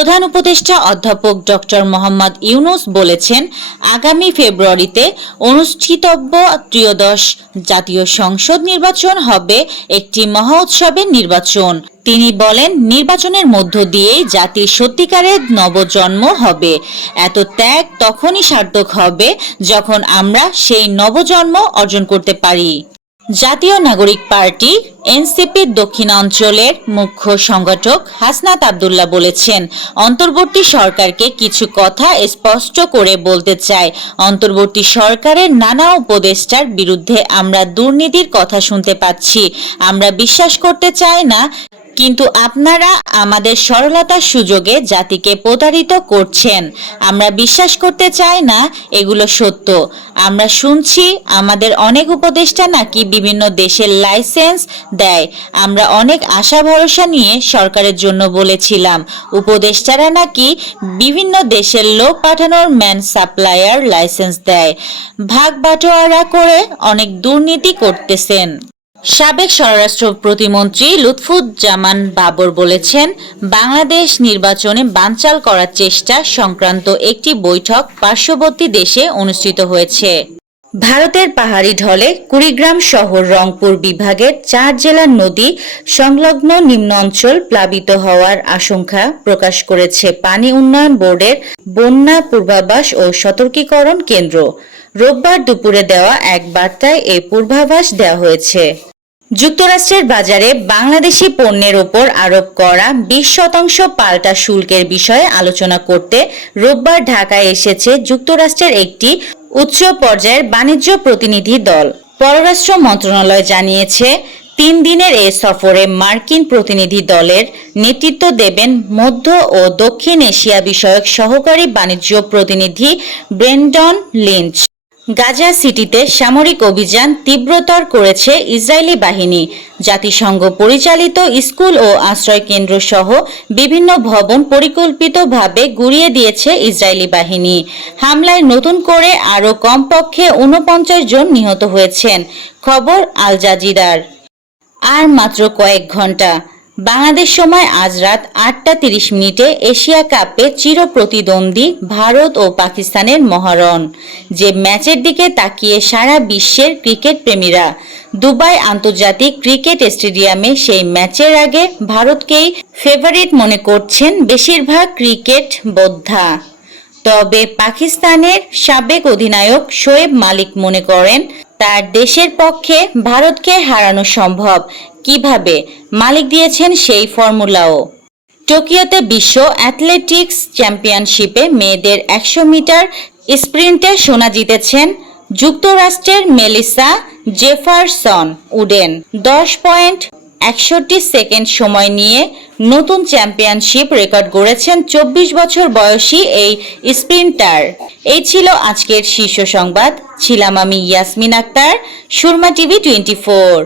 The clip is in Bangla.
প্রধান উপদেষ্টা অধ্যাপক ডক্টর মোহাম্মদ ইউনূস বলেছেন, আগামী ফেব্রুয়ারিতে অনুষ্ঠিতব্য ত্রয়োদশ জাতীয় সংসদ নির্বাচন হবে একটি মহা উৎসবের নির্বাচন। তিনি বলেন, নির্বাচনের মধ্য দিয়েই জাতির সত্যিকারের নবজন্ম হবে। এত ত্যাগ তখনই সার্থক হবে যখন আমরা সেই নবজন্ম অর্জন করতে পারি। জাতীয় নাগরিক পার্টি এনসিপির দক্ষিণাঞ্চলের মুখ্য সংগঠক হাসনাত আব্দুল্লাহ বলেছেন, অন্তর্বর্তী সরকারকে কিছু কথা স্পষ্ট করে বলতে চাই। অন্তর্বর্তী সরকারের নানা উপদেষ্টার বিরুদ্ধে আমরা দুর্নীতির কথা শুনতে পাচ্ছি। আমরা বিশ্বাস করতে চাই না, কিন্তু আপনারা আমাদের সরলতার সুযোগে জাতিকে প্রতারিত করছেন। আমরা বিশ্বাস করতে চাই না এগুলো সত্য। আমরা শুনছি আমাদের অনেক উপদেষ্টা নাকি বিভিন্ন দেশের লাইসেন্স দেয়। আমরা অনেক আশা ভরসা নিয়ে সরকারের জন্য বলেছিলাম, উপদেষ্টারা নাকি বিভিন্ন দেশের লোক পাঠানোর ম্যান সাপ্লায়ার লাইসেন্স দেয়, ভাগ বাটোয়ারা করে অনেক দুর্নীতি করতেছেন। সাবেক স্বরাষ্ট্র প্রতিমন্ত্রী লুৎফুজ্জামান বাবর বলেছেন, বাংলাদেশ নির্বাচনে বানচাল করার চেষ্টা সংক্রান্ত একটি বৈঠক পার্শ্ববর্তী দেশে অনুষ্ঠিত হয়েছে। ভারতের পাহাড়ি ঢলে কুড়িগ্রাম শহর রংপুর বিভাগের 4 জেলার নদী সংলগ্ন নিম্ন অঞ্চল প্লাবিত হওয়ার আশঙ্কা প্রকাশ করেছে পানি উন্নয়ন বোর্ডের বন্যা পূর্বাভাস ও সতর্কীকরণ কেন্দ্র। রোববার দুপুরে দেওয়া এক বার্তায় এই পূর্বাভাস দেওয়া হয়েছে। যুক্তরাষ্ট্রের বাজারে বাংলাদেশি পণ্যের ওপর আরোপ করা 20% পাল্টা শুল্কের বিষয়ে আলোচনা করতে রোববার ঢাকায় এসেছে যুক্তরাষ্ট্রের একটি উচ্চ পর্যায়ের বাণিজ্য প্রতিনিধি দল। পররাষ্ট্র মন্ত্রণালয় জানিয়েছে, 3 দিনের এই সফরে মার্কিন প্রতিনিধি দলের নেতৃত্ব দেবেন মধ্য ও দক্ষিণ এশিয়া বিষয়ক সহকারী বাণিজ্য প্রতিনিধি ব্রেন্ডন লিঞ্চ। গাজা সিটিতে সামরিক অভিযান তীব্রতর করেছে ইসরায়েলি বাহিনী। জাতিসংঘ পরিচালিত স্কুল ও আশ্রয় কেন্দ্র সহ বিভিন্ন ভবন পরিকল্পিতভাবে গুঁড়িয়ে দিয়েছে ইসরায়েলি বাহিনী। হামলায় নতুন করে আরও কমপক্ষে 49 জন নিহত হয়েছেন। খবর আল জাজিরার। আর মাত্র কয়েক ঘন্টা। বাংলাদেশ সময় আজ রাত 8টা 30 এশিয়া কাপে চিরপ্রতিদ্বন্দ্বী ভারত ও পাকিস্তানের মহারণ। যে ম্যাচের দিকে তাকিয়ে সারা বিশ্বের ক্রিকেট প্রেমীরা। দুবাই আন্তর্জাতিক ক্রিকেট স্টেডিয়ামে সেই ম্যাচের আগে ভারতকেই ফেভারিট মনে করছেন বেশিরভাগ ক্রিকেট বোদ্ধা। তবে পাকিস্তানের সাবেক অধিনায়ক শোয়েব মালিক মনে করেন, তার দেশের পক্ষে ভারতকে হারানো সম্ভব। কিভাবে? মালিক দিয়েছেন সেই ফর্মুলাও। টোকিওতে বিশ্ব অ্যাথলেটিক্স চ্যাম্পিয়নশিপে মেয়েদের 100 মিটার স্প্রিন্টে সোনা জিতেছেন যুক্তরাষ্ট্রের মেলিসা জেফারসন উডেন। 10.61 সময় নিয়ে নতুন চ্যাম্পিয়নশিপ রেকর্ড গড়েছেন 24 বছর বয়সী এই স্প্রিন্টার। এই ছিল আজকের শীর্ষ সংবাদ। ছিলাম আমি ইয়াসমিন আক্তার, সুরমা টিভি 24।